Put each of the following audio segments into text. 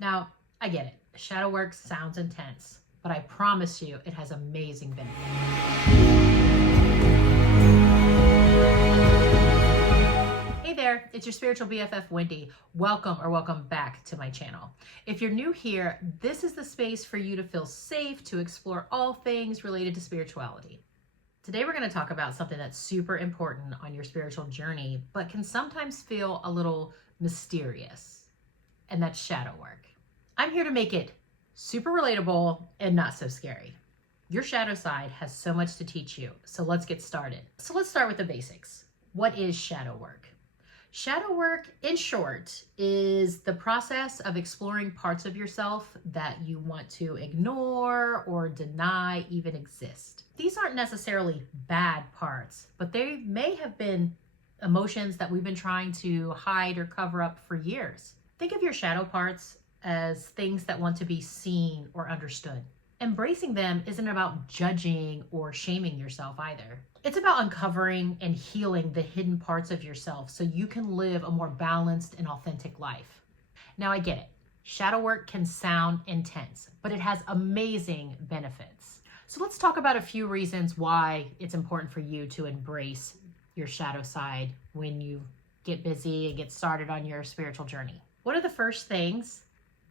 Now, I get it. Shadow work sounds intense, but I promise you it has amazing benefits. Hey there, it's your spiritual BFF, Wendi. Welcome back to my channel. If you're new here, this is the space for you to feel safe to explore all things related to spirituality. Today we're going to talk about something that's super important on your spiritual journey, but can sometimes feel a little mysterious, and that's shadow work. I'm here to make it super relatable and not so scary. Your shadow side has so much to teach you, so let's get started. So let's start with the basics. What is shadow work? Shadow work, in short, is the process of exploring parts of yourself that you want to ignore or deny even exist. These aren't necessarily bad parts, but they may have been emotions that we've been trying to hide or cover up for years. Think of your shadow parts as things that want to be seen or understood. Embracing them isn't about judging or shaming yourself either. It's about uncovering and healing the hidden parts of yourself so you can live a more balanced and authentic life. Now, I get it. Shadow work can sound intense, but it has amazing benefits. So let's talk about a few reasons why it's important for you to embrace your shadow side when you get busy and get started on your spiritual journey. What are the first things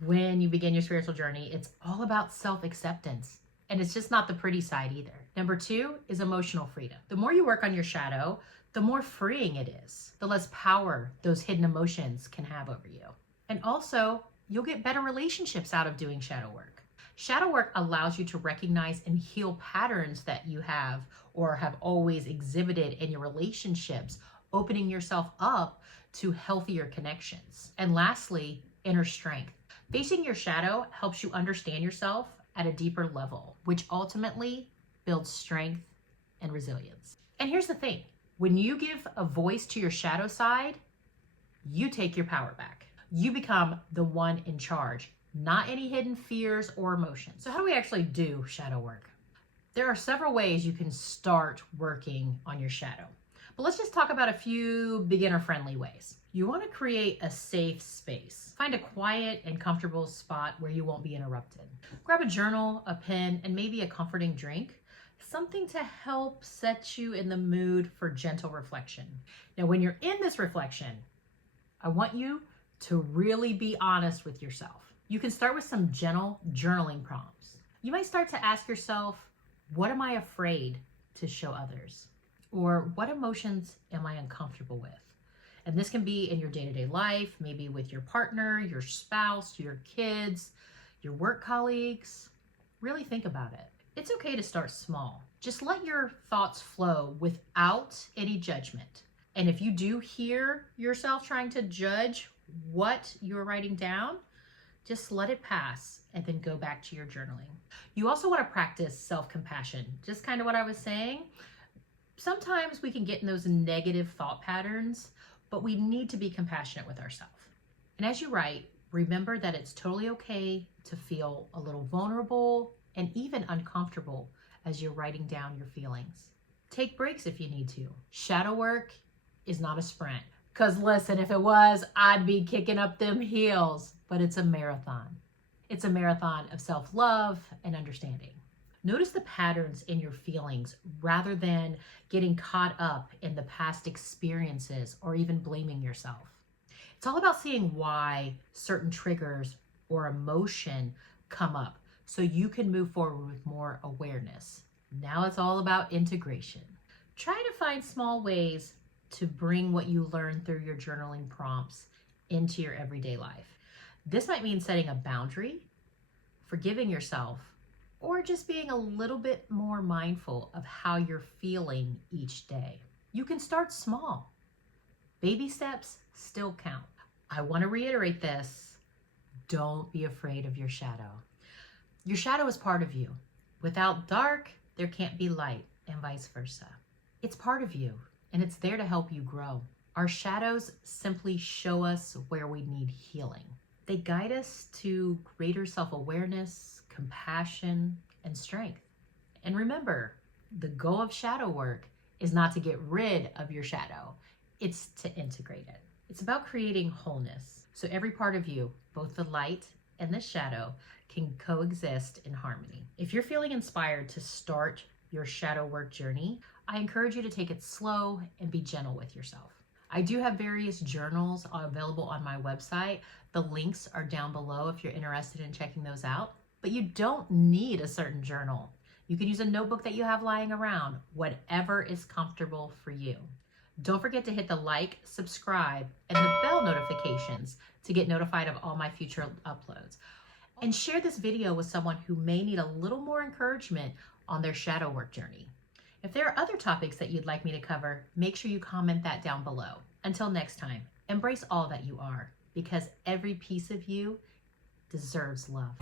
when you begin your spiritual journey? It's all about self-acceptance. And it's just not the pretty side either. Number 2 is emotional freedom. The more you work on your shadow, the more freeing it is, the less power those hidden emotions can have over you. And also, you'll get better relationships out of doing shadow work. Shadow work allows you to recognize and heal patterns that you have or have always exhibited in your relationships, opening yourself up to healthier connections. And lastly, inner strength. Facing your shadow helps you understand yourself at a deeper level, which ultimately builds strength and resilience. And here's the thing, when you give a voice to your shadow side, you take your power back. You become the one in charge, not any hidden fears or emotions. So how do we actually do shadow work? There are several ways you can start working on your shadow. But let's just talk about a few beginner-friendly ways. You want to create a safe space. Find a quiet and comfortable spot where you won't be interrupted. Grab a journal, a pen, and maybe a comforting drink, something to help set you in the mood for gentle reflection. Now, when you're in this reflection, I want you to really be honest with yourself. You can start with some gentle journaling prompts. You might start to ask yourself, what am I afraid to show others? Or what emotions am I uncomfortable with? And this can be in your day-to-day life, maybe with your partner, your spouse, your kids, your work colleagues. Really think about it. It's okay to start small. Just let your thoughts flow without any judgment. And if you do hear yourself trying to judge what you're writing down, just let it pass and then go back to your journaling. You also want to practice self-compassion. Just kind of what I was saying. Sometimes we can get in those negative thought patterns, but we need to be compassionate with ourselves. And as you write, remember that it's totally okay to feel a little vulnerable and even uncomfortable as you're writing down your feelings. Take breaks if you need to. Shadow work is not a sprint. Because listen, if it was, I'd be kicking up them heels. But it's a marathon. It's a marathon of self-love and understanding. Notice the patterns in your feelings rather than getting caught up in the past experiences or even blaming yourself. It's all about seeing why certain triggers or emotion come up so you can move forward with more awareness. Now it's all about integration. Try to find small ways to bring what you learn through your journaling prompts into your everyday life. This might mean setting a boundary, forgiving yourself, or just being a little bit more mindful of how you're feeling each day. You can start small. Baby steps still count. I want to reiterate this. Don't be afraid of your shadow. Your shadow is part of you. Without dark, there can't be light, and vice versa. It's part of you, and it's there to help you grow. Our shadows simply show us where we need healing. They guide us to greater self-awareness, compassion, and strength. And remember, the goal of shadow work is not to get rid of your shadow. It's to integrate it. It's about creating wholeness. So every part of you, both the light and the shadow can coexist in harmony. If you're feeling inspired to start your shadow work journey, I encourage you to take it slow and be gentle with yourself. I do have various journals available on my website. The links are down below if you're interested in checking those out. But you don't need a certain journal. You can use a notebook that you have lying around, whatever is comfortable for you. Don't forget to hit the like, subscribe, and the bell notifications to get notified of all my future uploads. And share this video with someone who may need a little more encouragement on their shadow work journey. If there are other topics that you'd like me to cover, make sure you comment that down below. Until next time, embrace all that you are, because every piece of you deserves love.